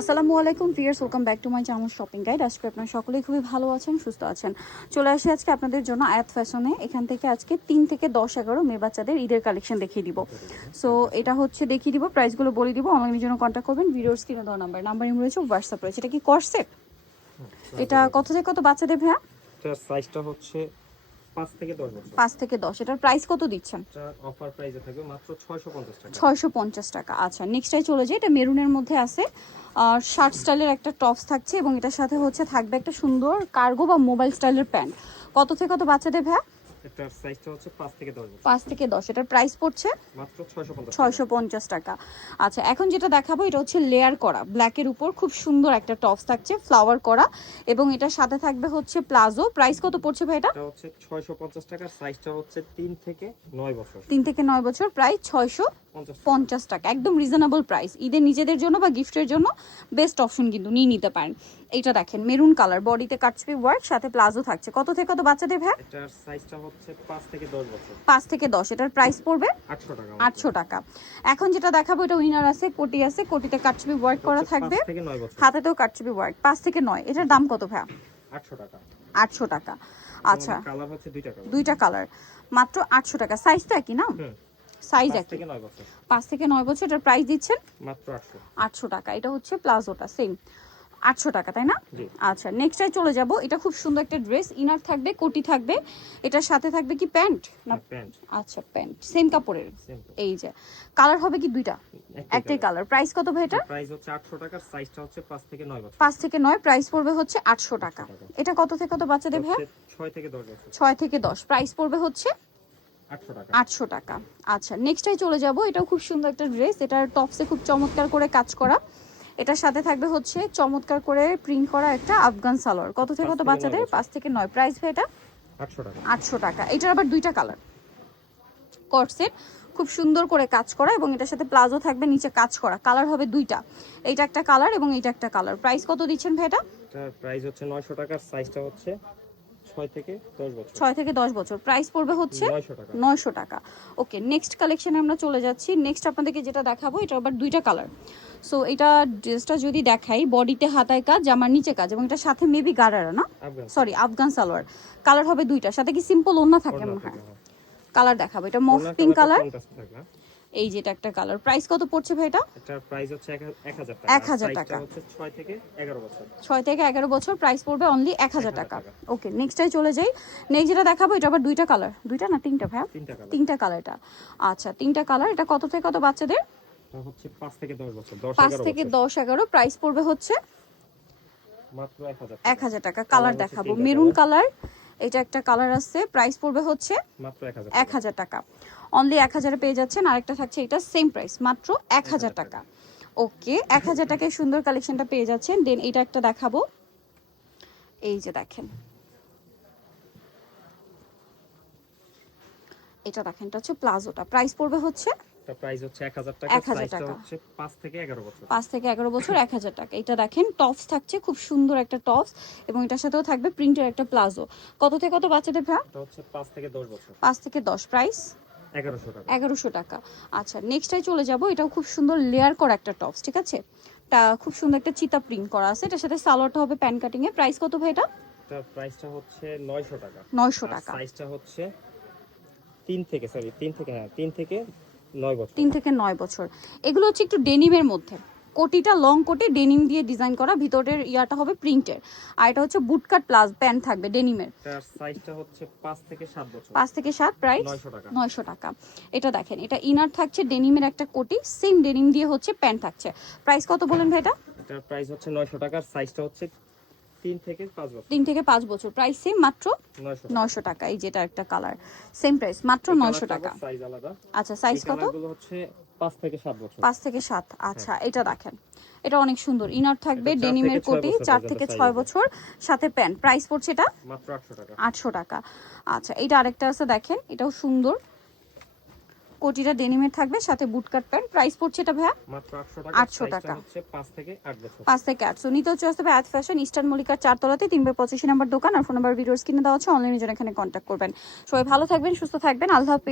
আসসালামু আলাইকুম viewers, welcome back to my channel shopping guide. আজকে আপনারা সকলেই খুবই ভালো আছেন, সুস্থ আছেন। চলে আসি আজকে আপনাদের জন্য আয়াত ফ্যাশনে। এখান থেকে আজকে 3 থেকে 10-11 মেয়ে বাচ্চাদের ঈদের কালেকশন দেখিয়ে দিব। সো এটা হচ্ছে দেখিয়ে দিব, প্রাইসগুলো বলে দিব। অনলাইনের জন্য কন্ট্যাক্ট করবেন, ভিডিওর স্ক্রিনে দেওয়া নাম্বার রয়েছে, হোয়াটসঅ্যাপ রয়েছে। এটা কি করসেট? এটা কত থেকে কত বাচ্চাদের ভাইয়া? এটার সাইজটা হচ্ছে 5 থেকে 10 বছর। 5 থেকে 10। এটার প্রাইস কত দিচ্ছেন? এটা অফার প্রাইসে থাকবে মাত্র 650 টাকা। 650 টাকা। আচ্ছা, নেক্সটটাই চলে যাই। এটা মেরুনের মধ্যে আছে, শার্ট স্টাইলের একটা টপস থাকছে এবং এটার সাথে হচ্ছে থাকবে একটা সুন্দর কার্গো বা মোবাইল স্টাইলের প্যান্ট। কত থেকে কত বাচ্চাদের ভাইয়া? এটার সাইজটা হচ্ছে 5 থেকে 10 বছর। 5 থেকে 10। এটার প্রাইস পড়ছে মাত্র 650 টাকা। 650 টাকা। আচ্ছা, এখন যেটা দেখাবো এটা হচ্ছে লেয়ার করা ব্ল্যাকের উপর খুব সুন্দর একটা টপস থাকছে, ফ্লাওয়ার করা, এবং এটার সাথে থাকবে হচ্ছে প্লাজো। প্রাইস কত পড়ছে ভাই এটা? এটা হচ্ছে 650 টাকা। সাইজটা হচ্ছে 3 থেকে 9 বছর। 3 থেকে 9 বছর, প্রাইস 650 টাকা। একদম রিজনেবল প্রাইস। ঈদের নিজেদের জন্য বা গিফটের জন্য বেস্ট অপশন, কিন্তু নিয়ে নিতে পারেন। এইটা দেখেন মেরুন কালার, বডিতে কাটছবি ওয়ার্ক, সাথে প্লাজো থাকছে। কত থেকে কত বাচ্চাদের ভাই? এটার সাইজটা হচ্ছে 5 থেকে 10 বছর। 5 থেকে 10। এটার প্রাইস পড়বে 800 টাকা। 800 টাকা। এখন যেটা দেখাবো এটা উইনার আছে, কোটি আছে, কোটিতে কাটছবি ওয়ার্ক করা থাকবে, 5 থেকে 9 বছর। হাতেতেও কাটছবি ওয়ার্ক। 5 থেকে 9। এটার দাম কত ভাই? 800 টাকা। 800 টাকা। আচ্ছা, কালার হচ্ছে দুইটা কালার। দুইটা কালার, মাত্র 800 টাকা। সাইজটা কি না? সাইজ 5 একই। থেকে 9 বছর। 5 থেকে 9 বছর। এটার প্রাইস দিচ্ছেন মাত্র 800। 800 টাকা। এটা হচ্ছে প্লাজোটা সেম 800 টাকা, তাই না? জি। আচ্ছা, নেক্সটে চলে যাব। এটা খুব সুন্দর একটা ড্রেস, ইনার থাকবে, কোটি থাকবে, এটার সাথে থাকবে কি প্যান্ট না? প্যান্ট। আচ্ছা, প্যান্ট সেম কাপড়ের। সেম। এই যে কালার হবে কি দুইটা? একটাই কালার। প্রাইস কত ভাই এটা? প্রাইস হচ্ছে 800 টাকা। সাইজটা হচ্ছে 5 থেকে 9 বছর। 5 থেকে 9। প্রাইস পড়বে হচ্ছে 800 টাকা। এটা কত থেকে কত বাচ্চাদের ভাই? 6 থেকে 10 বছর। 6 থেকে 10। প্রাইস পড়বে হচ্ছে 800 টাকা। 800 টাকা। আচ্ছা, নেক্সটটাই চলে যাব। এটাও খুব সুন্দর একটা ড্রেস, এটার টপসে খুব চমৎকার করে কাজ করা, এটার সাথে থাকবে হচ্ছে চমৎকার করে প্রিন্ট করা একটা আফগান সালোয়ার। কত থেকে কত বাচ্চাদের? 5 থেকে 9। প্রাইস ভাই এটা 800 টাকা। 800 টাকা। এটার আবার দুইটা কালার, কটসেট, খুব সুন্দর করে কাজ করা, এবং এটার সাথে প্লাজো থাকবে, নিচে কাজ করা। কালার হবে দুইটা, এইটা একটা কালার এবং এইটা একটা কালার। প্রাইস কত দিচ্ছেন ভাই এটা? এটার প্রাইস হচ্ছে 900 টাকা। সাইজটা হচ্ছে 6 থেকে 10 বছর। 6 থেকে 10 বছর। প্রাইস পড়বে হচ্ছে 900 টাকা। 900 টাকা। ওকে, নেক্সট কালেকশনে আমরা চলে যাচ্ছি। নেক্সট আপনাদেরকে যেটা দেখাবো এটা আবার দুইটা কালার। সো এটা ড্রেসটা যদি দেখাই, বডিতে হাতায় কাজ, জামার নিচে কাজ, এবং এটার সাথে মেবি গারারা না, সরি আফগান সালোয়ার। কালার হবে দুইটা, সাথে কি সিম্পল ওড়না থাকে মনে হয়। কালার দেখাবো, এটা মফ পিঙ্ক কালার, এই যেটা একটা কালার। প্রাইস কত পড়ছে ভাই এটা? এটার প্রাইস হচ্ছে 1000 টাকা। 1000 টাকা। সাইজটা হচ্ছে 6 থেকে 11 বছর। 6 থেকে 11 বছর। প্রাইস পড়বে অনলি 1000 টাকা। ওকে, নেক্সটটাই চলে যাই। নেক্সট যেটা দেখাবো এটা আবার দুইটা কালার, দুইটা না তিনটা ভাই? তিনটা কালার এটা। আচ্ছা, তিনটা কালার। এটা কত থেকে কত বাচ্চাদের? এটা হচ্ছে 5 থেকে 10 বছর। 5 থেকে 10-11। প্রাইস পড়বে হচ্ছে মাত্র 1000 টাকা। 1000 টাকা। কালার দেখাবো, মেরুন কালার, এটা একটা কালার আছে। প্রাইস পড়বে হচ্ছে মাত্র 1000 টাকা। অনলি 1000 এ পেয়ে যাচ্ছেন। আরেকটা থাকছে এটা সেম প্রাইস, মাত্র 1000 টাকা। ওকে, 1000 টাকায় সুন্দর কালেকশনটা পেয়ে যাচ্ছেন। দেন এটা একটা দেখাবো, এই যে দেখেন, এটা দেখেন, এটা হচ্ছে প্লাজোটা। প্রাইস পড়বে হচ্ছে এটা প্রাইস হচ্ছে 1000 টাকা। 1000 সাইজটা টাকা। হচ্ছে 5 থেকে 11 বছর। 5 থেকে 11 বছর, 1000 টাকা। এটা দেখেন টপস থাকছে, খুব সুন্দর একটা টপস, এবং এটার সাথেও থাকবে প্রিন্টের একটা প্লাজো। কত থেকে কত বাচ্চাদের ভাই? এটা হচ্ছে 5 থেকে 10 বছর। 5 থেকে 10। প্রাইস 1100 টাকা। 1100 টাকা। আচ্ছা, নেক্সটটাই চলে যাব। এটাও খুব সুন্দর লেয়ার করা একটা টপস, ঠিক আছে? এটা খুব সুন্দর একটা চিতা প্রিন্ট করা আছে, এটার সাথে সালোয়ারটা হবে প্যান কাটিং এ। প্রাইস কত ভাই এটা? এটার প্রাইসটা হচ্ছে 900 টাকা। 900 টাকা। সাইজটা হচ্ছে 3 থেকে 9 বছর। 3 থেকে 9 বছর। এগুলো হচ্ছে একটু ডেনিমের মধ্যে, কোটিটা লং কোটি ডেনিম দিয়ে ডিজাইন করা, ভিতরের ইয়াটা হবে প্রিন্টের, আর এটা হচ্ছে বুটকাট প্লাস প্যান্ট থাকবে ডেনিমের। এটার সাইজটা হচ্ছে 5 থেকে 7 বছর। 5 থেকে 7। প্রাইস 900 টাকা। 900 টাকা। এটা দেখেন, এটা ইনার থাকছে ডেনিমের একটা কোটি, সেম ডেনিম দিয়ে হচ্ছে প্যান্ট থাকছে। প্রাইস কত বলেন ভাই এটা? এটার প্রাইস হচ্ছে 900 টাকা। সাইজটা হচ্ছে 3 থেকে 5 বছর। 3 থেকে 5 বছর। প্রাইস সেম, মাত্র 900 টাকা। এই যেটা একটা কালার, সেম প্রাইস, মাত্র 900 টাকা। সাইজ আলাদা। আচ্ছা, সাইজ কত? কালারগুলো হচ্ছে 5 থেকে 7 বছর। 5 থেকে 7। আচ্ছা, এটা দেখেন, এটা অনেক সুন্দর। ইনার থাকবে ডেনিমের কোটি, 4 থেকে 6 বছর, সাথে প্যান্ট। প্রাইস পড়ছে এটা মাত্র 800 টাকা। 800 টাকা। আচ্ছা, এটা আরেকটা আছে দেখেন, এটাও সুন্দর, কোটিটা ডেনিমের থাকবে, সাথে বুটকাট প্যান্ট। প্রাইস পড়ছে এটা ভাইয়া মাত্র 800 টাকা। 800 টাকা। হচ্ছে 5 থেকে 8 বছর। 5 থেকে 8। সো নিতেও চলে আসতে হবে আয়াত ফ্যাশন, ইস্টার্ন মল্লিকার 4 তলাতে 3/85 নম্বর দোকান। আর ফোন নাম্বার ভিডিওস কিনে দেওয়া হচ্ছে, অনলাইনে জন্য এখানে কন্ট্যাক্ট করবেন। সবাই ভালো থাকবেন, সুস্থ থাকবেন, আল্লাহ হাফেজ।